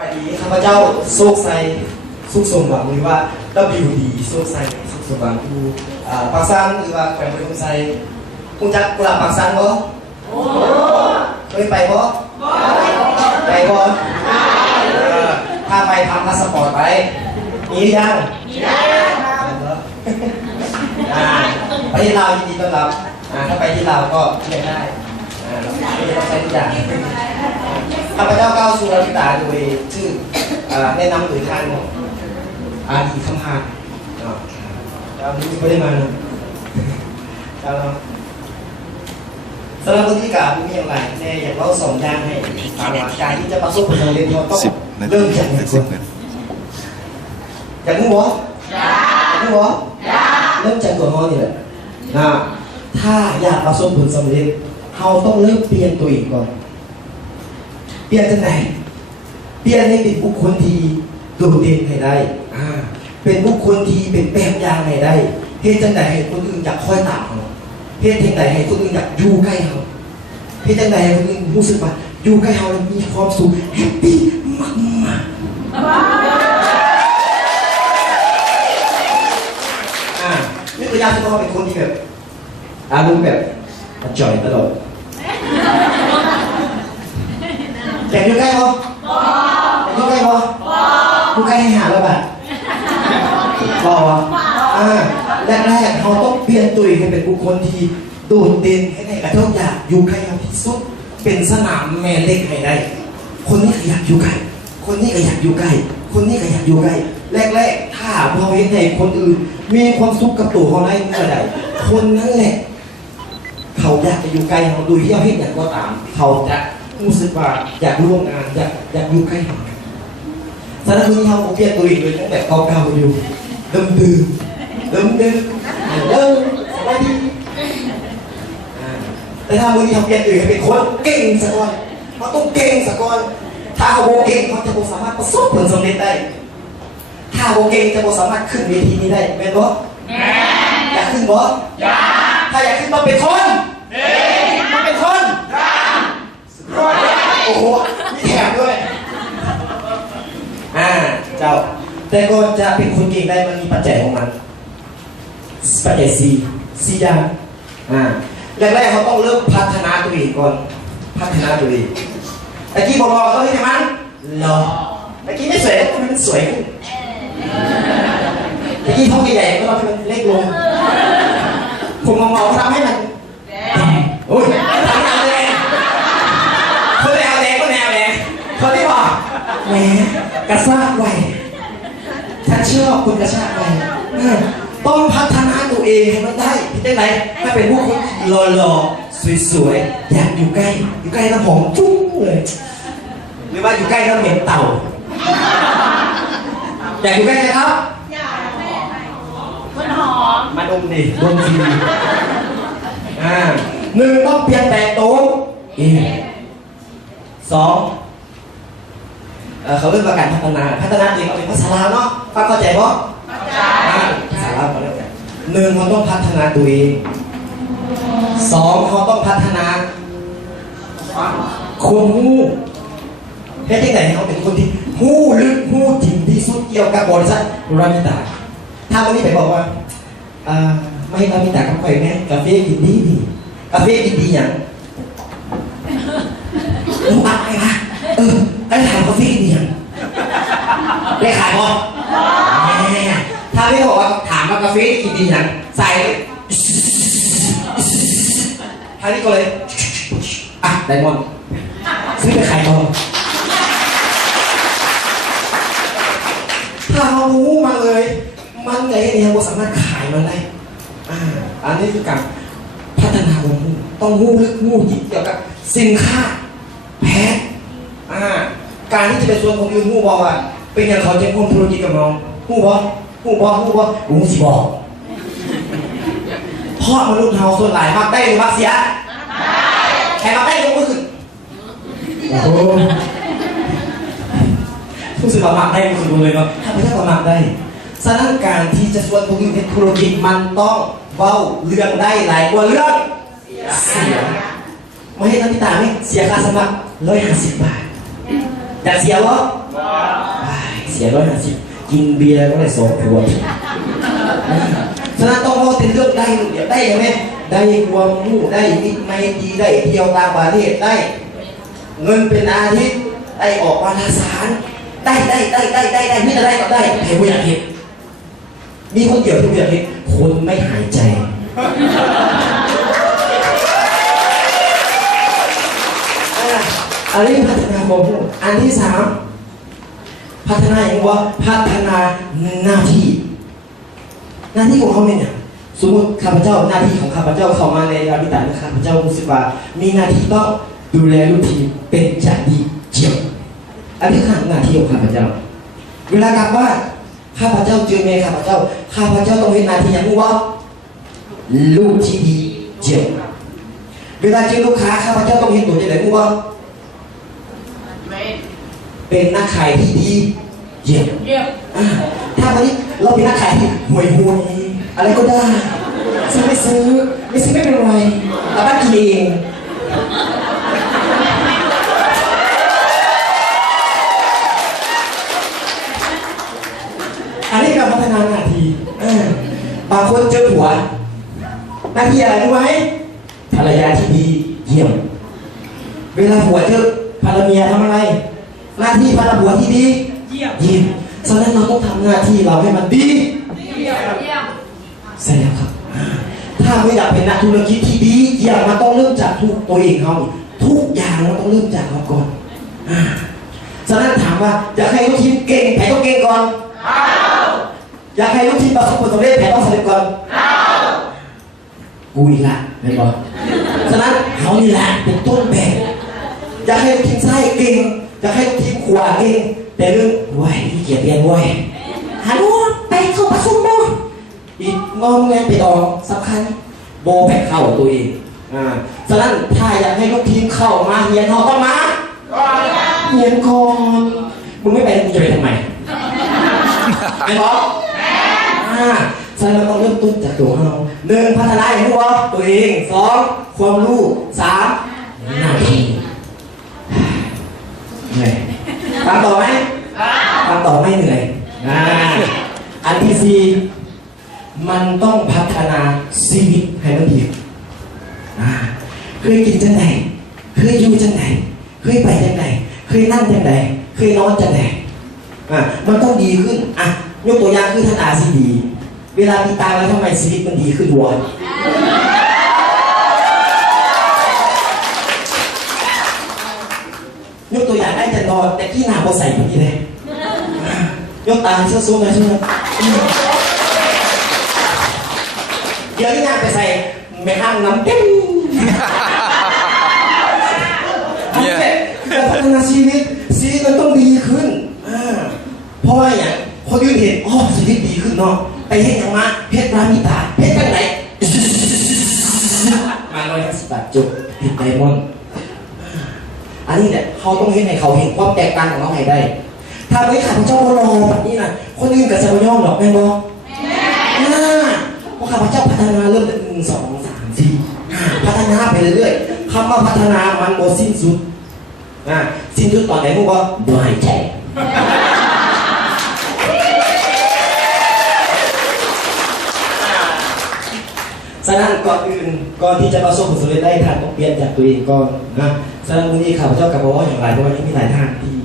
ฝ่ายดีข้าพเจ้าโซกไซสุขสมหวังหรือว่า WD โซกไซสุขสมหวังอยู่อ่าปากซันหรือว่าแขวงปทุมไซคุณจักกุหลาบปากซันบ่เคยไปบ่ไปบ่ถ้าไปทำพาสปอร์ตไปมีหรือยังมีแล้วไปที่ลาวยินดีต้อนรับถ้าไปที่ลาวก็เรียกได้อ่าไม่ต้องใช้ทุกอย่าง ข้าพเจ้าก้าวสู่ราชการโดยชื่อเอ่อแนะนำโดยท่านอาดีคำพานเนาะเจ้านี้ไม่ได้มานะเจ้าเนาะสำหรับคนที่กล่าวมีอย่างไรแน่อยากเล่าสองอย่างให้ฟังว่าการที่จะประสบผลสำเร็จเราต้องสิบนาทีเริ่มจากไหนสิก่อบนนาทีอยากรู้วะอยากรู้วะเริ่มจากตัวน้อยนี่แหละนะถ้าอยากประสบผลสำเร็จเราต้องเริ่มเปลี่ยนตัวเองก่อน เปลี่ยนจากไหนเปลี่ยนให้เป็นบุคคลที่โดดเด่นให้ได้อ่าเป็นบุคคลที่เป็นแบบอย่างให้ได้เฮ็ดจังไดให้คนอื่นอยากคอยตามเราเฮ็ดจังไดให้คนอื่นอยากอยู่ใกล้เราเฮ็ดจังไดให้คนอื่นรู้สึกว่าอยู่ใกล้เราแล้วมีความสุขแฮปปี้มากๆอ่านี่ตัวอย่างที่เขาเป็นคนที่แบบอารมณ์แบบจ่อยตลอด อยากอยู่ใกล้ปะอยากอยู่ใกล้ปะอยู่ใกล้ให้หาแล้วแบบบอวะอ่าแรกๆเขาต้องเปลี่ยนตัวเองให้เป็นบุคคลที่โดดเด่นให้ได้กระทบอยากอยู่ใกล้เราที่สุดเป็นสนามแม่เล็กให้ได้ คนนี้ก็อยากอยู่ใกล้ คนนี้ก็อยากอยู่ใกล้ คนนี้ก็อยากอยู่ใกล้ แรกๆ ถ้าเราเห็นในคนอื่น มีความสุขกับตัวเขาได้เมื่อใดคนนั้นแหละ เขาอยากจะอยู่ใกล้เราโดยที่เราเห็นอย่างก็ตาม เขาจะ รู้สึกว่าอยากร่วมงานอยากอยากอยู่ใกล้เราฉะนั้นวันนี้เราเปลี่ยนตัวเองโดยตั้งแต่เก่าๆอยู่เดิมดื่มเดิมดื่มเดิมสบายดีแต่ถ้าวันนี้เราเปลี่ยนตัวเองให้เป็นคนเก่งสักวันเขาต้องเก่งสักวันถ้าเขาโบเก่งเขาจะบ่สามารถประสบผลสำเร็จได้ถ้าโบเก่งจะบ่สามารถขึ้นเวทีนี้ได้แม่นบ่อยากขึ้นบ่ถ้าอยากขึ้นต้องเป็นคนต้องเป็นคน โอ้โหมีแถมด้วย อ่า เจ้า แต่ก่อนจะเป็นคนเก่งได้มันมีปัจจัยของมัน ปัจจัยสี่สี่อย่างอ่าแรกๆเขาต้องเริ่มพัฒนาตัวเองก่อน พัฒนาตัวเองตะกี้บอกรอต้องให้มันรอตะกี้ไม่สวยตองให้มันสวยขึ้นตะกี้ท้องใหญ่ๆก็ต้องให้มันเล็กลง ผมมองๆทำให้มันโอ้ยทำงานเลยคนแนวแดงก็แนวแดงคนที่บอกแหมกระซากไวฉันเชื่อว่าคุณกระชากไวเออต้องพัฒนา ตัวเองให้มันได้ที่ได้ไหนถ้าเป็นผู้คนหล่อๆสวยๆอยากอยู่ใกล้ อยู่ใกล้น้ำหอมจุ้งเลยหรือว่าอยู่ใกล้น้ำเหม็นเต่าอยากอยู่ใกล้ไหมครับมันหอมมาดมดิดมทีอ่าหนึ่งต้องเปลี่ยนแปลงตัวเองสองเอ่อเขาเรียกว่าการพัฒนา พัฒนาตัวเองเอาเป็นภาษาลาวเนาะฟังเข้าใจปะเข้าใจอ่าภาษาลาวเขาเรียกว่า หนึ่งเขาต้องพัฒนาตัวเองสองเขาต้องพัฒนาคนหู้เฮ็ดที่ไหนเขาเป็นคนที่หู้ลึกหู้จริงที่สุดเกี่ยวกับบริษัทรามิตาถ้าวันนี้ไปบอกว่าไม่รามิตากับใครแน่กาแฟกินดีดีกาแฟกินดีอย่างรู้ปะไงวะเออไอ้ถามกาแฟกินดีอย่างได้ขายบ่แม่ถ้าพี่บอกว่า ถามว่ากาแฟกินดีอย่างใส่ท่านี้ก็เลย อะไดมอนด์ซื้อไปขายต่อถ้าเรารู้มาเลย มันไงเนี่ยเราสามารถขายมันได้ อ่า อันนี้คือการพัฒนาของมูต้องมูลึกมูจิตเกี่ยวกับสินค้าแพ้อ่า การที่จะไปชวนคนอื่นมูบอกว่าเป็นอย่างเขาจะร่วมธุรกิจกับเรามูบอก มูบอกมูบอกมูสิบอกเพราะมนุษย์เราส่วนหลายมักได้หรือมักเสียใครมักได้ยกมือขึ้นโอ้โหรู้สึกว่ามักได้รู้สึกเลยเนาะถ้าไม่ใช่ว่ามักได้ฉะนั้นการที่จะชวนคนอื่นในธุรกิจมันต้องเว้าเรื่องได้หลายกว่าเรื่องเสียไม่ให้น้ำพิตาไหมเสียค่าสมัครร้อยห้าสิบบาทอยากเสียวะเสียร้อยห้าสิบ กินเบียร์ก็ได้สองขวดฉะนั้นต้องเอาเป็นเรื่องได้ลูกเดี๋ยวได้ยังไงได้รวามมู่ได้มิตรไมตรีได้เที่ยวต่างประเทศได้ เงินเป็นอาทิตย์ได้ออกวารสารได้ได้ได้ได้ได้ได้มิตรได้ก็ได้แต่ไม่อยากเห็นมีคนเดียวที่ไม่อยากเห็นคนไม่หายใจอันนี้พัฒนาความรู้อันที่สาม พัฒนาอย่างว่าพัฒนาหน้าที่ หน้าที่ของเขาเนี่ยสมมติข้าพเจ้าหน้าที่ของข้าพเจ้าเข้ามาในราบิตาข้าพเจ้ารู้สึกว่า มีหน้าที่ต้องดูแลลูกทีมเป็นอย่างดีเยี่ยมอันนี้คือหน้าที่ของข้าพเจ้า เวลากลับบ้านข้าพเจ้าเจอเมียข้าพเจ้า ข้าพเจ้าต้องเห็นหน้าที่อย่างรู้ว่าลูกที่ดีเยี่ยมเวลาเจอลูกค้าข้าพเจ้าต้องเห็นตัวอย่างไรรู้ว่า เป็นนักขายที่ดีเยี่ยมเยี่ยมอ่าถ้าวันนี้เราเป็นนักขายที่ห่วยห่วยอะไรก็ได้ซื้อไม่ซื้อไม่ซื้อไม่เป็นไรเราบ้านกินเองอันนี้การพัฒนาหน้าที่เออบางคนเจอผัวหน้าที่อะไรรู้ไหมภรรยาที่ดีเยี่ยม เวลาผัวเจอภรรเมียทำอะไร หน้าที่ภรรผัวที่ดีเยี่ยมยิ้มฉะนั้นเราต้องทำหน้าที่เราให้มันดีเยี่ยมเยี่ยมใช่แล้วครับอ่าถ้าไม่อยากเป็นนักธุรกิจที่ดีอย่างมันต้องเริ่มจากทุกตัวเองเขาทุกอย่างมันต้องเริ่มจากเราก่อนอ่าฉะนั้นถามว่าอยากให้ลูกทีมเก่งแผนต้องเก่งก่อนอยากให้ลูกทีมประสบผลสำเร็จแผนต้องสำเร็จก่อนกูอีกละไม่บอกฉะนั้นเขานี่แหละเป็นต้นแบบอยากให้ลูกทีมไส้เก่ง อยากให้ลูกทีมขวาเก่งแต่เรื่องว้ายขี้เกียจเรียนว้ยฮัลโหลไปเข้าประชุมบ่อีกงอมแงไปออกสำคัญโบแพ้เข้าตัวเองอ่าฉะนั้นถ้าอยากให้ลูกทีมเข้ามาเรียนเขาต้องมาเรียนก่อนมึงไม่ไปมึงจะไปทำไมไอ้บอกอ่าฉะนั้นเราต้องเริ่มต้นจากตัวเราหนึ่งพัฒนาอย่างตัวตัวเองสองความรู้สามหน้าที่เหนื่อยตามต่อไหม ตามต่อไม่เหนื่อยอ่าอันที่สี่มันต้องพัฒนาชีวิตให้มันดีอ่าเคยกินจังไหนเคยอยู่จังไหนเคยไปจังไหนเคยนั่งจังไหนเคยนอนจังไหนอ่ามันต้องดีขึ้นอะยกตัวอย่างคือท่านอาซีดี เวลามีตังค์แล้วทำไมชีวิตมันดีขึ้นวะยกตัวอย่างได้แต่นอนแต่ที่หนาโบใส่พอดีเลยอะ ยกตาเสื้อซูมเลยใช่ไหมเดี๋ยวที่งานไปใส่ไม่ห้างน้ำเต็มอันนี้แหละคือการพัฒนาชีวิตชีวิตมันต้องดีขึ้นอ่าเพราะว่าอย่างคนอื่นเห็นอ๋อชีวิตดีขึ้นเนาะไปเห็นอย่างมาเพชรรามิตาเพชรกันไหนมาร้อยห้าสิบบาทจบเพชรไดมอนด์อันนี้เนี่ยเขาต้องเห็นให้เขาเห็นความแตกต่างของเราให้ได้ ถ้าไม่ขัดเจ้าโบรอแบบนี้นะคนอื่นกับจะมย่อมหรอกแม่บออ่าพราะข้าพเจ้าพัฒนาเริ่มจากหนึ่งสองสามสี่พัฒนาไปเรื่อยๆคำว่าพัฒนามันโบสิ้นสุดอ่าสิ้นสุดตอนไหนพวกว่าบายใจฉะนั้นก่อนอื่นก่อนที่จะประสบผลสำเร็จได้ท่านต้องเปลี่ยนจากตัวเองก่อนนะฉะนั้นวันนี้ข้าพเจ้ากับบอกว่าอย่างไรเพราะว่ายังมีหลายท่านที่